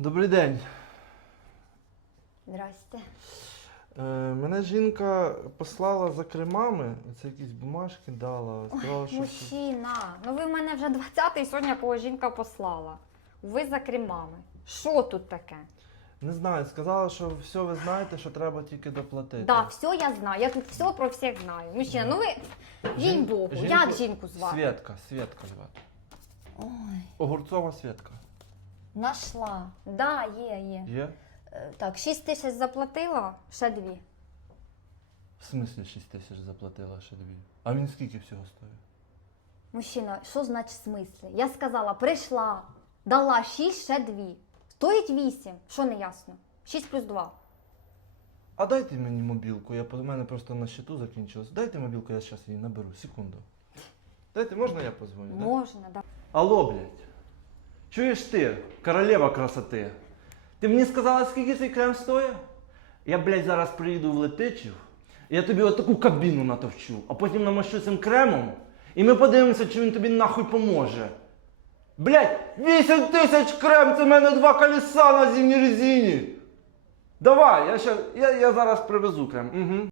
Добрий день. Здрасте. Е, мене жінка послала за кремами, це якісь бумажки дала. Сказала, що Мужчина, ну ви в мене вже 20-й сьогодні кого жінка послала. Ви за кремами. Що тут таке? не знаю, сказала, що все ви знаєте, що треба тільки доплатити. Да, все я знаю. Я тут все про всіх знаю. Мужчина, ну ви їй Жін- Богу, жінку- як жінку звати? Свєтка, Свєтка звати. Ой, Огурцова Свєтка. Нашла. Да, є, є. Є? Е, Так, 6 тисяч заплатила, ще дві. В смислі 6 тисяч заплатила ще дві. А він скільки всього стоїть? Мужчина, що значить в смислі? Я сказала, прийшла, дала 6, ще дві. Стоїть 8. Що не ясно? 6 плюс 2. А дайте мені мобілку, я, у мене просто на щиту закінчилось. Дайте мобілку, я зараз її наберу. Секунду. Дайте, можна я позвоню? да? Можна, да. Алло, блядь. Чуєш ти, королева красоти? Ти мені сказала, скільки цей крем стоїть? Я, блядь, зараз приїду в Летичів, я тобі отаку кабіну натовчу, а потім намащу цим кремом, і ми подивимося, чи він тобі нахуй поможе. Блядь, 8 тисяч крем, це в мене два колеса на зимній резині. Давай, я, ще, я, я зараз привезу крем. Угу.